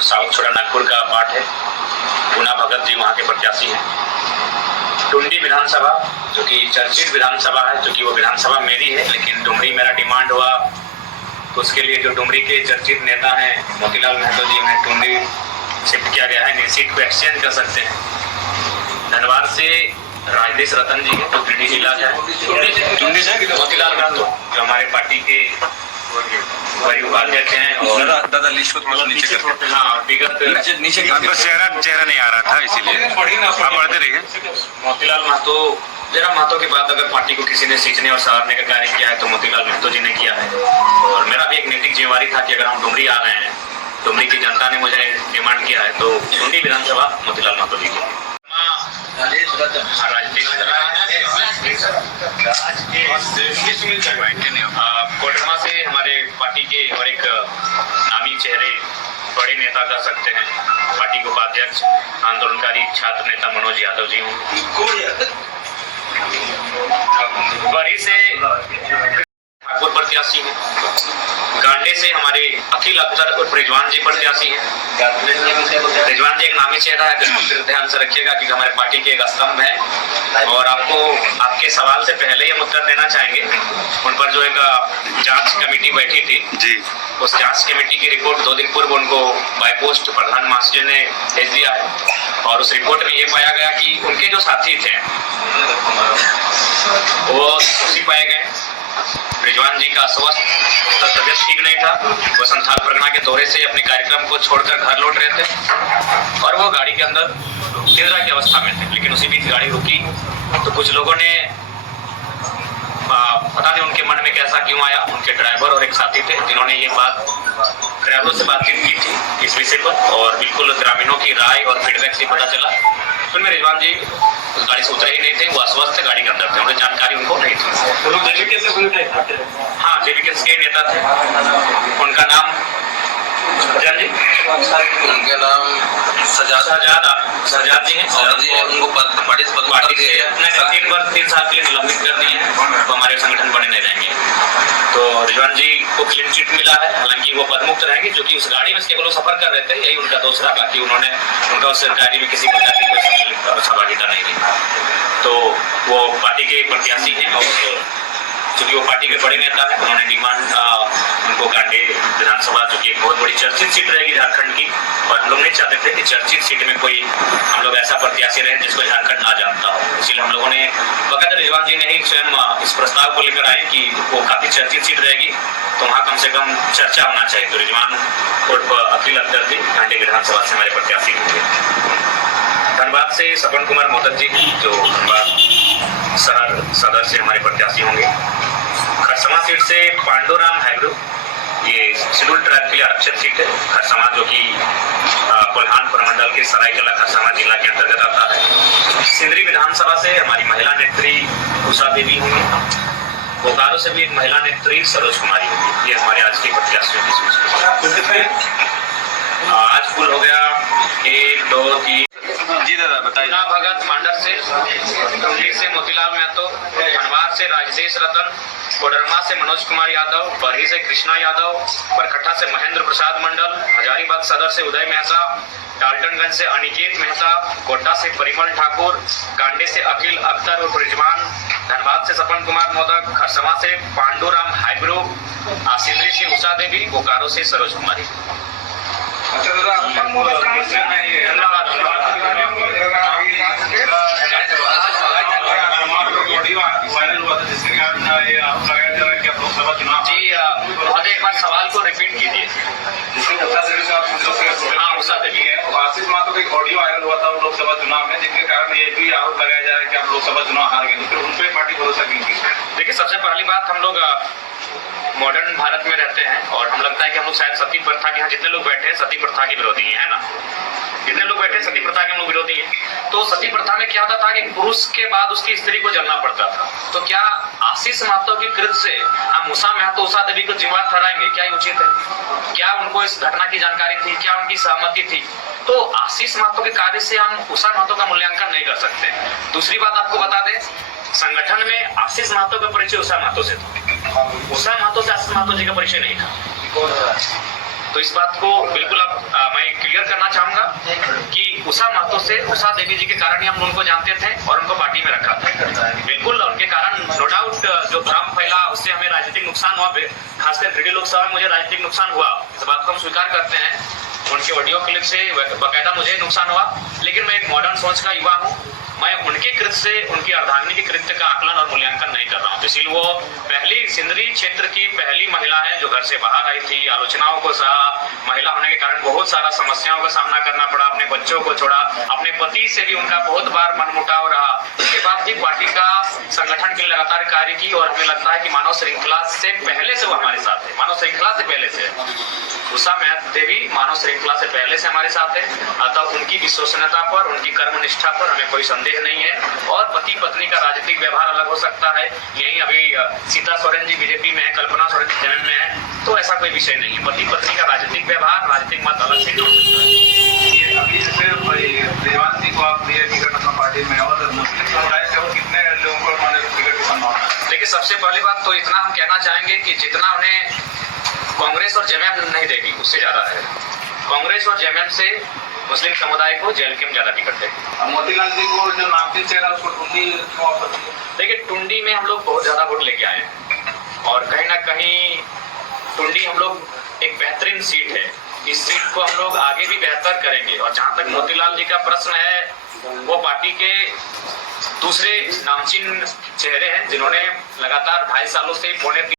South छोड़ा नागपुर का part है। पूना भगत जी वहाँ के प्रत्याशी हैं। टुंडी विधानसभा जो कि चर्चित विधानसभा है, जो कि वो विधानसभा मेरी है, लेकिन डुमरी मेरा डिमांड हुआ तो उसके लिए जो डुमरी के चर्चित नेता हैं मोतीलाल महतो जी, उन्हें टुंडी शिफ्ट किया गया है। सीट को एक्सचेंज कर सकते हैं। धनबाद से राजेश रतन जी है, तो पीडी जिला का है। टुंडी से मोतीलाल महतो जो हमारे पार्टी के वही उपाध्यक्ष हैं। और दादा लिस्ट को थोड़ा सा नीचे करते हैं। हाँ, विगत नीचे चेहरा नहीं आ रहा था, इसीलिए आप पढ़ते रहिए। मोतीलाल महतो, जयराम महतो के बाद अगर पार्टी को किसी ने सींचने और संवारने का कार्य किया है तो मोतीलाल महतो जी ने किया है। और मेरा भी एक नैतिक जिम्मेवारी था कि अगर हम डुमरी आ रहे हैं, डुमरी की जनता ने मुझे डिमांड किया है, तो टुंडी विधानसभा मोतीलाल महतो जी की। कोडरमा से हमारे पार्टी के और एक नामी चेहरे, बड़े नेता कह सकते हैं, पार्टी के उपाध्यक्ष आंदोलनकारी छात्र नेता मनोज यादव जी हूँ। बड़ी से ठाकुर प्रत्याशी हैं। गांडे से हमारे अखिल अख्तर और रिजवान जी प्रत्याशी हैं। रिजवान जी एक नामी चेहरा है, बिल्कुल ध्यान से रखिएगा कि हमारे पार्टी के एक स्तंभ है। और आपको आपके सवाल से पहले ही हम उत्तर देना चाहेंगे। उन पर जो एक जांच कमेटी बैठी थी जी, उस जांच कमेटी की रिपोर्ट 2 दिन पूर्व उनको बाय पोस्ट प्रधान महासचिव ने भेज दिया है। और उस रिपोर्ट में ये पाया गया कि उनके जो साथी थे वो दोषी पाए गए। रिजवान जी का अस्वस्थ, तबियत ठीक नहीं था। वो संथाल परगना के दौरे से अपने कार्यक्रम को छोड़कर घर लौट रहे थे और वो गाड़ी के अंदर निद्रा की अवस्था में थे। लेकिन उसी बीच गाड़ी रुकी तो कुछ लोगों ने, पता नहीं उनके मन में कैसा क्यों आया, उनके ड्राइवर और एक साथी थे जिन्होंने ये बात ड्राइवरों से बातचीत की थी इस विषय पर। और बिल्कुल ग्रामीणों की राय और फीडबैक से पता चला उनमें रिजवान जी उस गाड़ी से उतरे ही नहीं थे, वो अस्वस्थ थे, गाड़ी के अंदर थे, उन्हें जानकारी उनको नहीं थी। हाँ, जेबीके के नेता थे। उनका नाम उनके नाम सजाद जी हैं। उनको पार्टी से 3 साल के लिए निलंबित कर दिए हैं, तो हमारे संगठन बने नहीं रहेंगे। तो रिजवान जी को क्लीन चिट मिला है, हालांकि वो पदमुक्त रहेंगे, जो कि उस गाड़ी में केवल सफर कर रहे थे, यही उनका दोष रहा। बाकी उनका उस गाड़ी में किसी प्रकार की कोई सहभागिता नहीं रही। तो वो पार्टी के प्रत्याशी हैं और क्योंकि वो पार्टी के बड़े नेता हैं, उन्होंने डिमांड उनको गांडे विधानसभा, जो कि एक बहुत बड़ी चर्चित सीट रहेगी झारखंड की, और हम लोग नहीं चाहते थे कि चर्चित सीट में कोई हम लोग ऐसा प्रत्याशी रहे जिसको झारखंड ना जानता हो। इसलिए हम लोगों ने बकायदा रिजवान जी ने ही स्वयं इस प्रस्ताव को लेकर आए कि वो काफी चर्चित सीट रहेगी, तो वहाँ कम से कम चर्चा होना चाहिए। तो रिजवान उर्फ अखिल अख्तर जी गांडे विधानसभा से हमारे प्रत्याशी होंगे। धनबाद से सपन कुमार मोदक जी, जो धनबाद शहर सदर से हमारे प्रत्याशी होंगे। खरसमा सीट से पांडुराम हैग्रू, ये शेड्यूल ट्राइब के लिए आरक्षित सीट है। खरसमा जो कि कोल्हान प्रमंडल के सरायकेला खरसामा जिला के अंतर्गत आता है। सिंदरी विधानसभा से हमारी महिला नेत्री उषा देवी होंगी। बोकारो से भी एक महिला नेत्री सरोज कुमारी होगी। ये हमारे आज के प्रत्याशियों की सूची। आज कुल हो गया 1, 2, 3। जी दादा बताइए। पूना भगत मांडर से, टुंडी से मोतीलाल महतो, धनबाद से राजेश रतन, कोडरमा से मनोज कुमार यादव, बरही से कृष्णा यादव, बरकट्ठा से महेंद्र प्रसाद मंडल, हजारीबाग सदर से उदय मेहता, डाल्टनगंज से अनिकेत मेहता, गोड्डा से परिमल ठाकुर, गांडे से अखिल अख्तर और रिजवान, धनबाद से सपन कुमार मोदक, खरसमा से पांडुराम हैग्रू, सिंदरी से उषा देवी, बोकारो से सरोज कुमारी। अच्छा दादा, जी एक बार सवाल को रिपीट कीजिए। हाँ, उषा देवी है। आशीष महतो का एक ऑडियो वायरल हुआ था लोकसभा चुनाव में, जिसके कारण ये भी आरोप लगाया जा रहा है कि आप लोकसभा चुनाव हार गए, तो फिर उन पर पार्टी भरोसा क्यों की? देखिए, सबसे पहली बात, हम लोग मॉडर्न भारत में रहते हैं और हम लगता है कि हम लोग शायद सती प्रथा के यहाँ जितने लोग बैठे हैं सती प्रथा के विरोधी है ना, जितने लोग बैठे सती प्रथा के हम लोग विरोधी हैं। तो सती प्रथा में क्या होता था कि पुरुष के बाद उसकी स्त्री को जलना पड़ता था। तो क्या आशीष महतो के कृत्य से हम उषा महतो उषा देवी को जिम्मेदार ठहराएंगे? क्या ये उचित है? क्या उनको इस घटना की जानकारी थी? क्या उनकी सहमति थी? तो आशीष महतो के कार्य से हम उषा महतो का मूल्यांकन नहीं कर सकते। दूसरी बात आपको बता दें, संगठन में आशीष महतो का परिचय उषा महतो से था, उषा महतो से आशीष महतो जी का परिचय नहीं था। तो इस बात को बिल्कुल मैं क्लियर से उषा देवी जी के कारण ही हम उनको जानते थे और उनको पार्टी में रखा था। बिल्कुल उनके कारण नो डाउट जो भ्रम फैला उससे हमें राजनीतिक नुकसान हुआ, खासकर दिल्ली लोकसभा में मुझे राजनीतिक नुकसान हुआ, इस बात को हम स्वीकार करते हैं। उनके ऑडियो क्लिप से बाकायदा मुझे नुकसान हुआ, लेकिन मैं एक मॉडर्न सोच का युवा हूँ। मैं उनके कृत्य से उनकी अर्धांगिनी के कृत्य का आकलन और मूल्यांकन नहीं कर रहा हूँ। इसीलिए वो पहली सिंदरी क्षेत्र की पहली महिला है जो घर से बाहर आई थी, आलोचनाओं को सहा, महिला होने के कारण बहुत सारा समस्याओं का सामना करना पड़ा, अपने बच्चों को छोड़ा, अपने पति से भी उनका बहुत बार मनमुटाव रहा। उसके बाद भी पार्टी का संगठन के लिए लगातार कार्य की और हमें लगता है कि मानव श्रृंखला से पहले से वो हमारे साथ है, मानव श्रृंखला से पहले से उषा देवी मानव श्रृंखला से पहले से हमारे साथ है। अतः उनकी विश्वसनीयता पर, उनकी कर्मनिष्ठा पर हमें कोई संदेह नहीं है। और पति पत्नी का राजनीतिक व्यवहार अलग हो सकता है, यही अभी सीता सोरेन जी बीजेपी में है, कल्पना सोरेन जेएमएम में है, तो ऐसा कोई विषय नहीं है। पति पत्नी का राजनीतिक व्यवहार, राजनीतिक मत अलग से हो सकता है। अभी जैसे देवान जी को आप दिए टिकट अपना पार्टी में, और मुस्लिम समुदाय से और कितने लोगों को हमारे टिकट की संभावना है? देखिए, सबसे पहली बात तो इतना हम कहना चाहेंगे कि जितना उन्हें कांग्रेस और जेएमएम नहीं देगी उससे ज्यादा है। कांग्रेस और जेएमएम से मुस्लिम समुदाय को जेएलके में ज्यादा टिकट देगी। मोतीलाल जी को जो नामचीन चेहरा उसको टूंडी क्यों आपत्ति है? देखिए, टुंडी में हम लोग बहुत ज्यादा वोट लेके आए हैं और कहीं ना कहीं टुंडी हम लोग एक बेहतरीन सीट है, इस सीट को हम लोग आगे भी बेहतर करेंगे। और जहां तक मोतीलाल जी का प्रश्न है, वो पार्टी के दूसरे नामचीन चेहरे हैं जिन्होंने लगातार 2.5 सालों से पौने